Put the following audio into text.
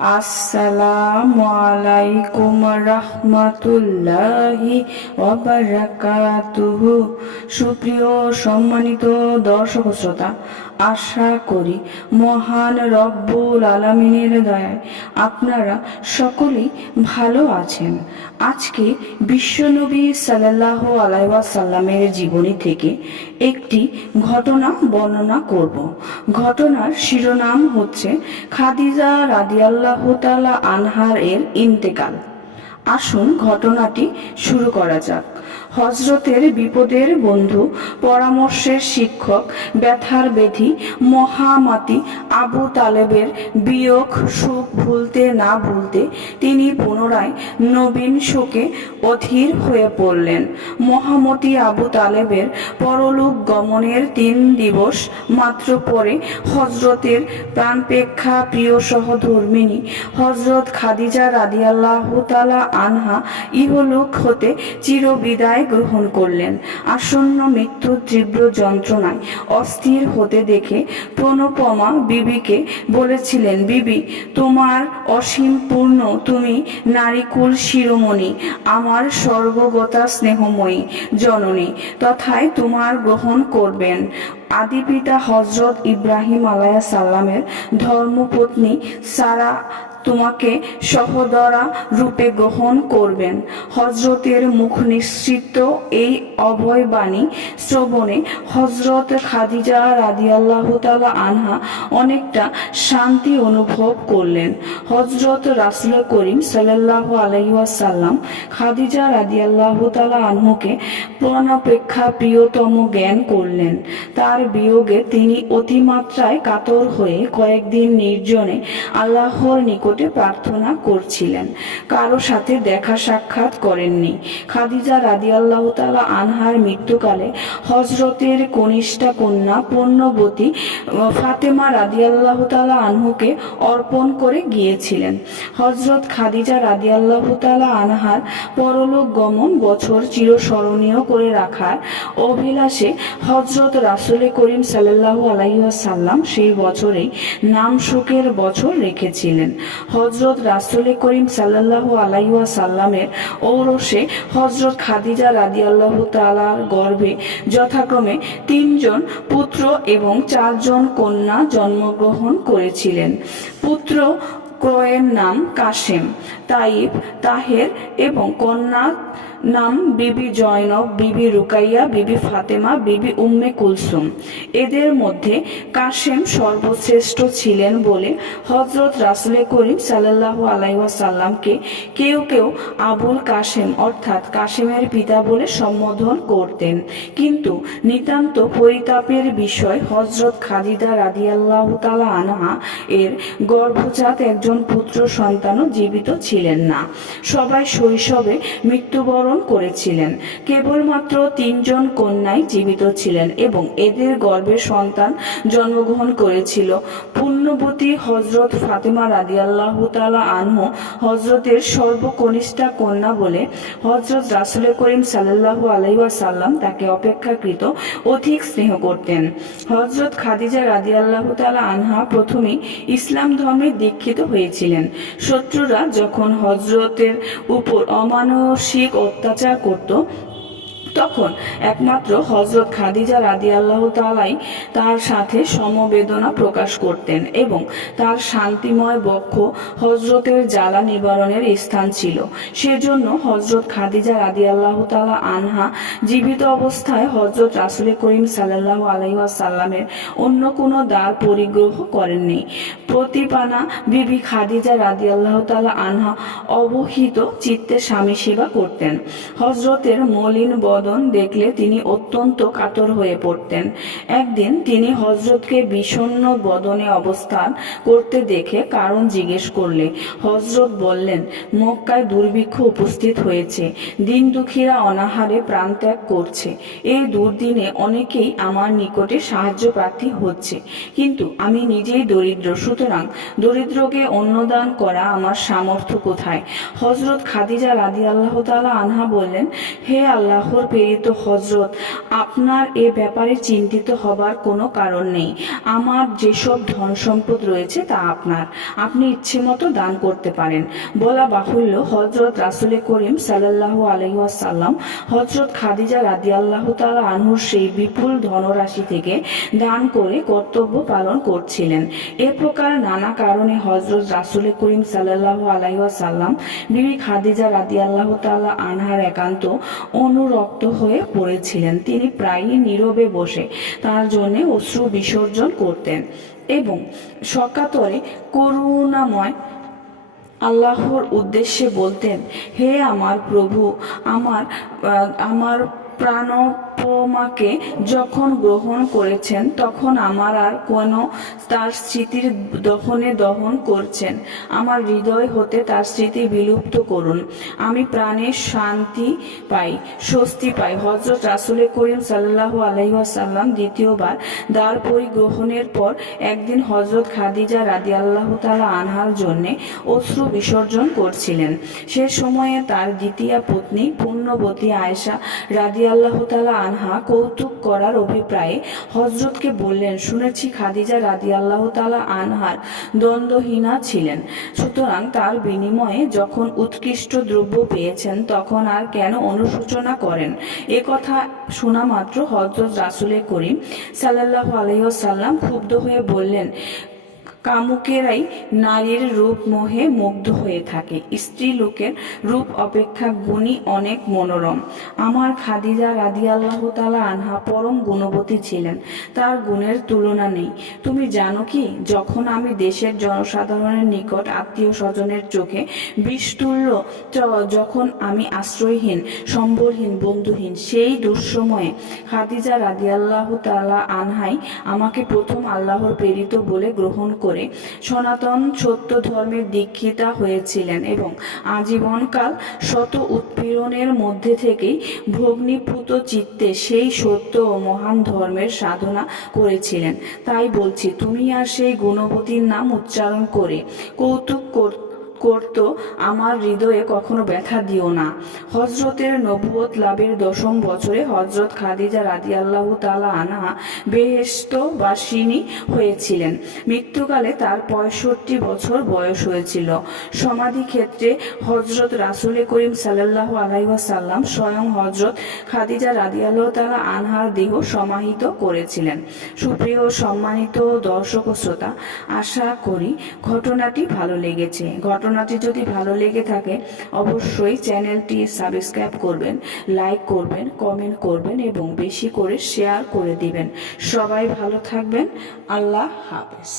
আসসালামু আলাইকুম রাহমাতুল্লাহি ওয়া বারাকাতুহু। সুপ্রিয় সম্মানিত দর্শক শ্রোতা, আশা করি মহান রব্বুল আলামিনের দয়ায় আপনারা সকলেই ভালো আছেন। আজকে বিশ্বনবী সাল্লাল্লাহু আলাইহি ওয়াসাল্লামের জীবনী থেকে একটি ঘটনা বর্ণনা করব। ঘটনার শিরোনাম হচ্ছে খাদিজা রাদিয়াল্লাহু তাআলা আনহার এর ইন্তেকাল। আসুন ঘটনাটি শুরু করা যাক। হযরতের বিপদের বন্ধু, পরামর্শের শিক্ষক, ব্যথার বেধি, মহামাতি আবু তালেবের বিয়োগ সুখ ভুলতে না ভুলতে তিনি পুনরায় নবীন শোকে অধীর হয়ে পড়লেন। মহামতি আবু তালেবের পরলোক গমনের ৩ দিবস মাত্র পরে হযরতের প্রাণপেক্ষা প্রিয় সহধর্মিণী হযরত খাদিজা রাদিয়াল্লাহু তাআলা আনহা ইহলোক হতে চিরবিদায় গ্রহণ করলেন। আসন্ন মৃত্যুর তীব্র যন্ত্রণায় অস্থির হতে দেখে প্রণপমা বিবিকে বলেছিলেন, বিবি, তোমার অসীম পূর্ণ, তুমি নারীকুল শিরোমণি, আমার স্বর্গগতা স্নেহময়ী জননী, তথায় তোমার গ্রহণ করবেন। আদি পিতা হযরত ইব্রাহিম আলাইহিস সালামের ধর্মপত্নী সারা তোমাকে সহোদরা রূপে গ্রহণ করবেন। হযরতের মুখ নিঃসৃত এই অভয় বাণী শ্রবণে হযরত খাদিজা রাদিয়াল্লাহু তাআলা আনহা অনেকটা শান্তি অনুভব করলেন। হযরত রাসূল করিম সাল্লাল্লাহু আলাইহি ওয়াসাল্লাম খাদিজা রাদিয়াল্লাহু তাআলা আনহুকে প্রাণাপেক্ষা প্রিয়তম জ্ঞান করলেন। তার বিয়োগে তিনি অতিমাত্রায় কাতর হয়ে কয়েকদিন নির্জনে আল্লাহর নিকটে প্রার্থনা করছিলেন। কারো সাথে দেখা সাক্ষাৎ করেননি। খাদিজা রাদিয়াল্লাহু তাআলা আনহার মৃত্যুকালে হযরতের কনিষ্ঠা কন্যা পুণ্যবতী ফাতেমা রাদিয়াল্লাহু তাআলা আনহুকে অর্পণ করে গিয়েছিলেন। হযরত খাদিজা রাদিয়াল্লাহু তাআলা আনহার পরলোক গমন বছর চিরস্মরণীয় করে রাখার অভিলাষে হযরত রাসূল করিম সাল্লাল্লাহু আলাইহি ওয়াসাল্লাম সেই বছরেই নাম শোকের বছর রেখেছিলেন। হযরত রাসূল করিম সাল্লাল্লাহু আলাইহি ওয়াসাল্লামের ঔরসে হযরত খাদিজা রাদিয়াল্লাহু তাআলার গর্ভে যথাক্রমে ৩ জন পুত্র এবং ৪ জন কন্যা জন্মগ্রহণ করেছিলেন। পুত্র ক্রয়ের নাম কাসেম, তাইব, তাহের এবং কন্যা নাম বিবি জয়নব, বিবি রুকাইয়া, বিবি ফাতেমা, বিবি উম্মে কুলসুম। এদের মধ্যে কাসেম সর্বশ্রেষ্ঠ ছিলেন বলে হযরত রাসূল করিম সাল্লাল্লাহু আলাইহি ওয়াসাল্লামকে কেউ কেউ আবুল কাসেম অর্থাৎ কাসেমের পিতা বলে সম্বোধন করতেন। কিন্তু নিতান্ত পরিতাপের বিষয়, হযরত খাদিজা রাদিয়াল্লাহু তাআলা আনহা এর গর্ভজাত একজন পুত্র সন্তানও জীবিত ছিলেন না। সবাই শৈশবে মৃত্যুবরণ করেছিলেন। কেবলমাত্র ৩ জন কন্যাই জীবিত ছিলেন এবং এদের গর্ভে সন্তান জন্মগ্রহণ করেছিল। পুণ্যবতী হযরত ফাতেমা রাদিয়াল্লাহু তাআলা আনহু হযরতের সর্বকনিষ্ঠা কন্যা বলে হযরত রাসূল করিম সাল্লাল্লাহু আলাইহি ওয়াসাল্লাম তাকে অপেক্ষাকৃত অধিক স্নেহ করতেন। হযরত খাদিজা রাদিয়াল্লাহু তাআলা আনহা প্রথমেই ইসলাম ধর্মে দীক্ষিত হয়েছিলেন। শত্রুরা যখন হযরতের উপর অমানসিক অত্যাচার করত, তখন একমাত্র হযরত খাদিজা রাদিয়াল্লাহু তাআলাই তার সাথে সমবেদনা প্রকাশ করতেন এবং তার শান্তিময় বক্ষ হযরতের জ্বালা নিবারণের স্থান ছিল। সেজন্য হযরত খাদিজা রাদিয়াল্লাহু তাআলা আনহা জীবিত অবস্থায় হযরত রাসূল করিম সাল্লাল্লাহু আলাইহি ওয়াসাল্লামের অন্য কোনো দ্বার পরিগ্রহ করেননি। প্রতিপানা বিবি খাদিজা রাদিয়াল্লাহু তাআলা আনহা অবহিত চিত্তে স্বামী সেবা করতেন। হযরতের মলিন বদন দেখলে তিনি অত্যন্ত কাতর হয়ে পড়তেন। একদিন তিনি হযরতকে বিষণ্ণ বদনে অবস্থান করতে দেখে কারণ জিজ্ঞেস করলে হযরত বললেন, মক্কায় দুর্ভিক্ষ উপস্থিত হয়েছে, দিন দুঃখীরা অনাহারে প্রাণত্যাগ করছে। এই দুর্দিনে অনেকেই আমার নিকটে সাহায্য প্রার্থী হচ্ছে, কিন্তু আমি নিজেই দরিদ্র, সুতরাং দরিদ্রকে অন্নদান করা আমার সামর্থ্য কোথায়? হযরত খাদিজা রাদিয়াল্লাহু তাআলা আনহা বললেন, হে আল্লাহর প্রেরিত হজরত, আপনার এ ব্যাপারে চিন্তিত হবার কোনো কারণ নেই। আমার যেসব ধন সম্পদ রয়েছে তা আপনার, আপনি ইচ্ছে মতো দান করতে পারেন। বলা বাহুল্য, হজরত রাসূল করিম সাল্লাল্লাহু আলাইহি ওয়াসাল্লাম হজরত খাদিজা রাদিয়াল্লাহু তাআলা আনহুর সেই বিপুল ধনরাশি থেকে দান করে কর্তব্য পালন করছিলেন। এ প্রকার নানা কারণে হজরত রাসূল করিম সাল্লাল্লাহু আলাইহি ওয়াসাল্লাম বিবি খাদিজা রাদিয়াল্লাহু তাআলা আনহার একান্ত অনুরক্ত হয়ে পড়েছিলেন। তিনি প্রায়ই নীরবে বসে তার জন্য অশ্রু বিসর্জন করতেন এবং সকাতরে করুণাময় আল্লাহর উদ্দেশ্যে বলতেন, হে আমার প্রভু, আমার প্রাণোপমাকে যখন গ্রহণ করেছেন তখন আমার আর কোনো তার স্মৃতির দহন করছেন। আমার হৃদয় হতে তার স্মৃতি বিলুপ্ত করুন। আমি প্রাণের শান্তি পাই, স্বস্তি পাই। হজরত রাসূল করিম সাল্লাল্লাহু আলাইহি ওয়াসাল্লাম দ্বিতীয়বার দ্বার পরিগ্রহণের পর একদিন হজরত খাদিজা রাদিয়াল্লাহু তাআলা আনহার জন্যে অশ্রু বিসর্জন করছিলেন। সে সময়ে তার দ্বিতীয় পত্নী পুণ্যবতী আয়েশা রাদিয়াল্লাহু তাআলা আনহা কৌতুক করার অভিপ্রায়ে হযরতকে বললেন, শুনেছি খাদিজা রাদিয়াল্লাহু তাআলা আনহার দ্বন্দ্বহীনা ছিলেন, সুতরাং তার বিনিময়ে যখন উৎকৃষ্ট দ্রব্য পেয়েছেন তখন আর কেন অনুশোচনা করেন? এ কথা শোনা মাত্র হযরত রাসূল করিম সাল্লাল্লাহু আলাইহি ওয়াসাল্লাম ক্ষুব্ধ হয়ে বললেন, কামুকেরাই নারীর রূপ মোহে মুগ্ধ হয়ে থাকে, স্ত্রী লোকের রূপ অপেক্ষা গুণী অনেক মনোরম। আমার খাদিজা রাদিয়াল্লাহু তাআলা আনহা পরম গুণবতী ছিলেন, তার গুণের তুলনা নেই। তুমি জানো কি, যখন আমি দেশের জনসাধারণের নিকট আত্মীয় স্বজনের চোখে বিষতুল্য, যখন আমি আশ্রয়হীন, সম্বলহীন, বন্ধুহীন, সেই দুঃসময়ে খাদিজা রাদিয়াল্লাহু তাআলা আনহাই আমাকে প্রথম আল্লাহর প্রেরিত বলে গ্রহণ করে সনাতন সত্য ধর্মের দীক্ষিতা হয়েছিলেন এবং আজীবনকাল শত উৎপীড়নের মধ্যে থেকেই ভগ্নীভূত চিত্তে সেই সত্য ও মহান ধর্মের সাধনা করেছিলেন। তাই বলছি, তুমি আর সেই গুণবতীর নাম উচ্চারণ করে কৌতুক করতো আমার হৃদয়ে কখনো ব্যথা দিও না। হজরতের নবুয়ত লাভের 10ম বছরে হজরত খাদিজা রাদিয়াল্লাহু তাআলা আনহা বেহেশতবাসিনী হয়েছিলেন। মৃত্যুকালে তার 65 বছর বয়স হয়েছিল। সমাধি ক্ষেত্রে হজরত রাসূল করিম সাল্লাল্লাহু আলাইহি ওয়াসাল্লাম স্বয়ং হজরত খাদিজা রাদিয়াল্লাহু তাআলা আনহার দেহ সমাহিত করেছিলেন। সুপ্রিয় সম্মানিত দর্শক ও শ্রোতা, আশা করি ঘটনাটি ভালো লেগেছে। ঘটনাটি যদি ভালো লেগে থাকে অবশ্যই চ্যানেলটি সাবস্ক্রাইব করবেন, লাইক করবেন, কমেন্ট করবেন এবং বেশি করে শেয়ার করে দিবেন। সবাই ভালো থাকবেন। আল্লাহ হাফেজ।